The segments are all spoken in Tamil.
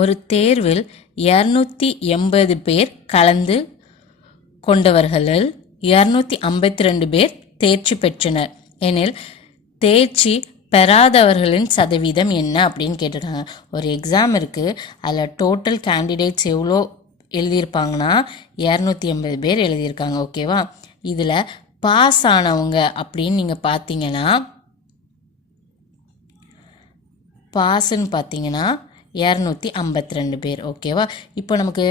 ஒரு தேர்வில் 280 பேர் கலந்து கொண்டவர்களில் 252 பேர் தேர்ச்சி பெற்றனர் எனில் தேர்ச்சி பெறாதவர்களின் சதவீதம் என்ன அப்படின்னு கேட்டிருக்காங்க. ஒரு எக்ஸாம் இருக்குது, அதில் டோட்டல் கேண்டிடேட்ஸ் எவ்வளோ எழுதியிருப்பாங்கன்னா 280 பேர் எழுதியிருக்காங்க. ஓகேவா, இதில் பாஸ் ஆனவங்க அப்படின்னு நீங்கள் பார்த்தீங்கன்னா பாஸ்ன்னு பார்த்தீங்கன்னா 252 பேர். ஓகேவா, இப்போ நமக்கு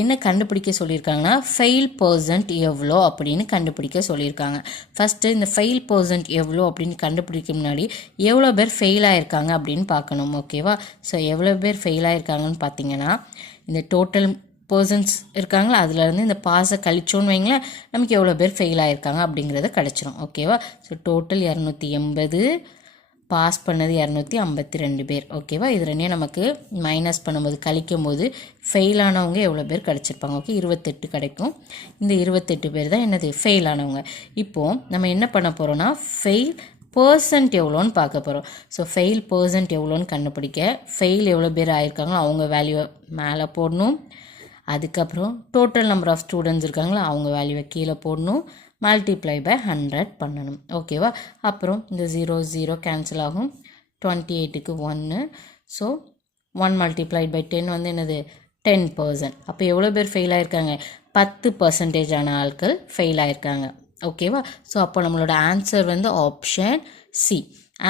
என்ன கண்டுபிடிக்க சொல்லியிருக்காங்கன்னா ஃபெயில் பர்சன்ட் எவ்வளோ அப்படின்னு கண்டுபிடிக்க சொல்லியிருக்காங்க. ஃபஸ்ட்டு இந்த ஃபெயில் பர்சன்ட் எவ்வளோ அப்படின்னு கண்டுபிடிக்க முன்னாடி எவ்வளோ பேர் ஃபெயில் ஆகிருக்காங்க அப்படின்னு பார்க்கணும். ஓகேவா, ஸோ எவ்வளோ பேர் ஃபெயில் ஆகிருக்காங்கன்னு பார்த்தீங்கன்னா இந்த டோட்டல் பர்சன்ஸ் இருக்காங்களா அதுலேருந்து இந்த பாஸை கழிச்சோன்னு வைங்களேன், நமக்கு எவ்வளோ பேர் ஃபெயில் ஆகிருக்காங்க அப்படிங்கிறத கிடச்சிரும். ஓகேவா, ஸோ டோட்டல் 280, பாஸ் பண்ணது 252 பேர். ஓகேவா, இது ரெண்டையும் நமக்கு மைனஸ் பண்ணும்போது கழிக்கும் போது ஃபெயில் ஆனவங்க எவ்வளோ பேர் கிடச்சிருப்பாங்க. ஓகே, 28 கிடைக்கும். இந்த 28 பேர் தான் என்னது ஃபெயில் ஆனவங்க. இப்போது நம்ம என்ன பண்ண போகிறோம்னா ஃபெயில் பர்சன்ட் எவ்வளோன்னு பார்க்க போகிறோம். ஸோ ஃபெயில் பர்சன்ட் எவ்வளோன்னு கண்டுபிடிக்க ஃபெயில் எவ்வளோ பேர் ஆயிருக்காங்களோ அவங்க வேல்யூவை மேலே போடணும். அதுக்கப்புறம் டோட்டல் நம்பர் ஆஃப் ஸ்டூடெண்ட்ஸ் இருக்காங்களா அவங்க வேல்யூவை கீழே போடணும், மல்டிப்ளை பை 100 பண்ணணும். ஓகேவா, அப்புறம் இந்த 0 கேன்சல் ஆகும், 28க்கு 1, ஸோ 1 மல்டிப்ளைட் பை 10 வந்து என்னது 10%. அப்போ எவ்வளோ பேர் ஃபெயில் ஆகிருக்காங்க, 10% ஆட்கள் ஃபெயில் ஆகிருக்காங்க. ஓகேவா, ஸோ அப்போ நம்மளோட ஆன்சர் வந்து ஆப்ஷன் சி.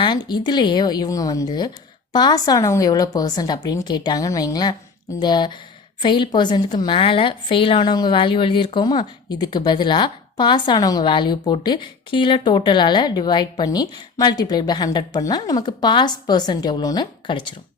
அண்ட் இதுலேயே இவங்க வந்து பாஸ் ஆனவங்க எவ்வளோ பர்சன்ட் அப்படின்னு கேட்டாங்கன்னு வைங்களேன், இந்த ஃபெயில் பர்சன்ட்டுக்கு மேலே ஃபெயில் ஆனவங்க வேல்யூ எழுதியிருக்கோமா, இதுக்கு பதிலாக பாஸ் ஆனவங்க வேல்யூ போட்டு கீழே டோட்டலால் டிவைட் பண்ணி மல்டிப்ளை பை 100 பண்ணால் நமக்கு பாஸ் பர்சன்ட் எவ்வளோன்னு கிடச்சிரும்.